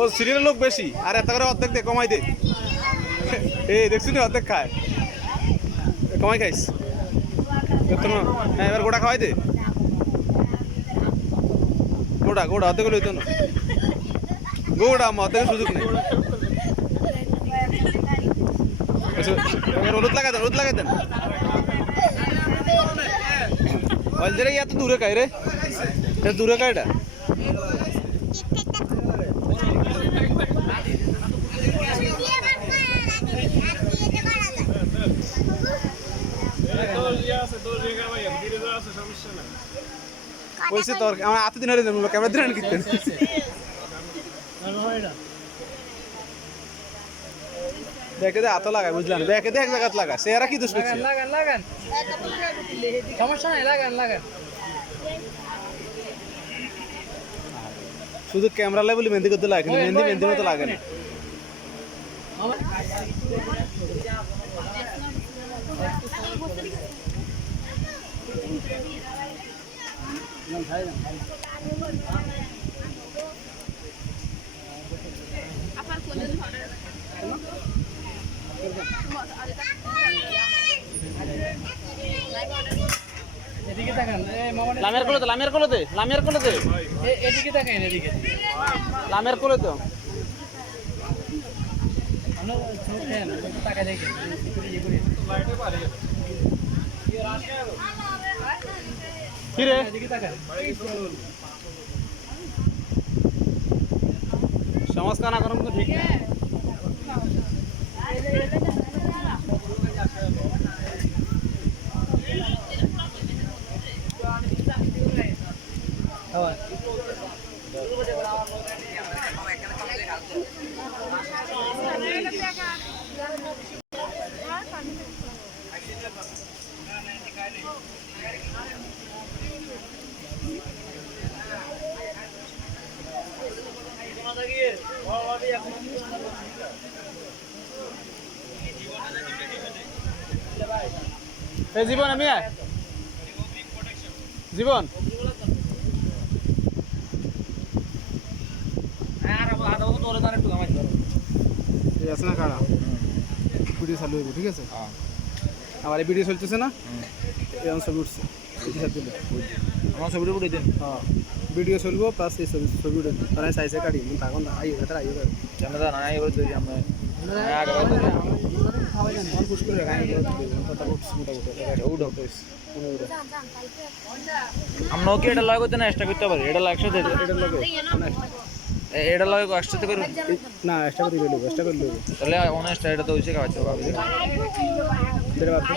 ও সিরিয়ালের লোক বেশি। আর এত করে অর্ধেক দে কমাই দে। এই দেখছি না অর্ধেক খায়। কমাই খাইস। হ্যাঁ এবার গোটা খাওয়াই দে। গোটা গোটা অর্ধেক লইতো না। গোটা আমার অর্ধেক সুযোগ নেই। আচ্ছা, হলুদ লাগাই দেন হলুদ লাগাই দেন। অলজেরা এত দূরে কাই রে। দূরে কাই এটা তোর আমার এত দিন হলে ক্যামেরা দিলেন কিনতেন দেখে দে হাতও লাগায় বুঝলাম। দেখে দে এক জায়গাত লাগা সে এরা কি দোষ করছে? লাগান লাগান সমস্যা নাই লাগান লাগান। শুধু ক্যামেরা লেভেলে মেহেন্দি করতে লাগে কিন্তু মেহেন্দি মেহেন্দির মতো লাগে না। লামের কোলে দে লামের কোলে দে লামের কোলে দে এ- এদিকে তাকান এদিকে লামের কোলে দে আমরা চোখ খেয়ে না টাকা তো করি ঠিক না। খাওয়া জীবন আমি জীবন। আছে না কাড়া ভিডিও চালু হইব ঠিক আছে? আমার এই ভিডিও চলতেছে না? এরকম ছবি উঠছে আমার ছবিটা উঠে দিন। হ্যাঁ। ভিডিও চলবো প্লাস এই ছবি ছবি উঠে দিই তারা সাইজে কাটি মন তখন আইয়ে তারা আইয়ে যাবে ক্যামেরা নাই এবার ধরি আমরা আগে খাওয়াই জানি অন পুশ করে রাখাই কথা উঠছে মোটামুটি। উঠো আমরাও কি এটা লাগে না এক্সট্রা করতে পারি? এটা লাগছে দিতে? এটার এটা লাগে একসাথে করে না এক্সট্রা করে দেবো এক্সট্রা করে দেবো। তাহলে অনেক এটা তো খাওয়াচ্ছে এটা ভাবছি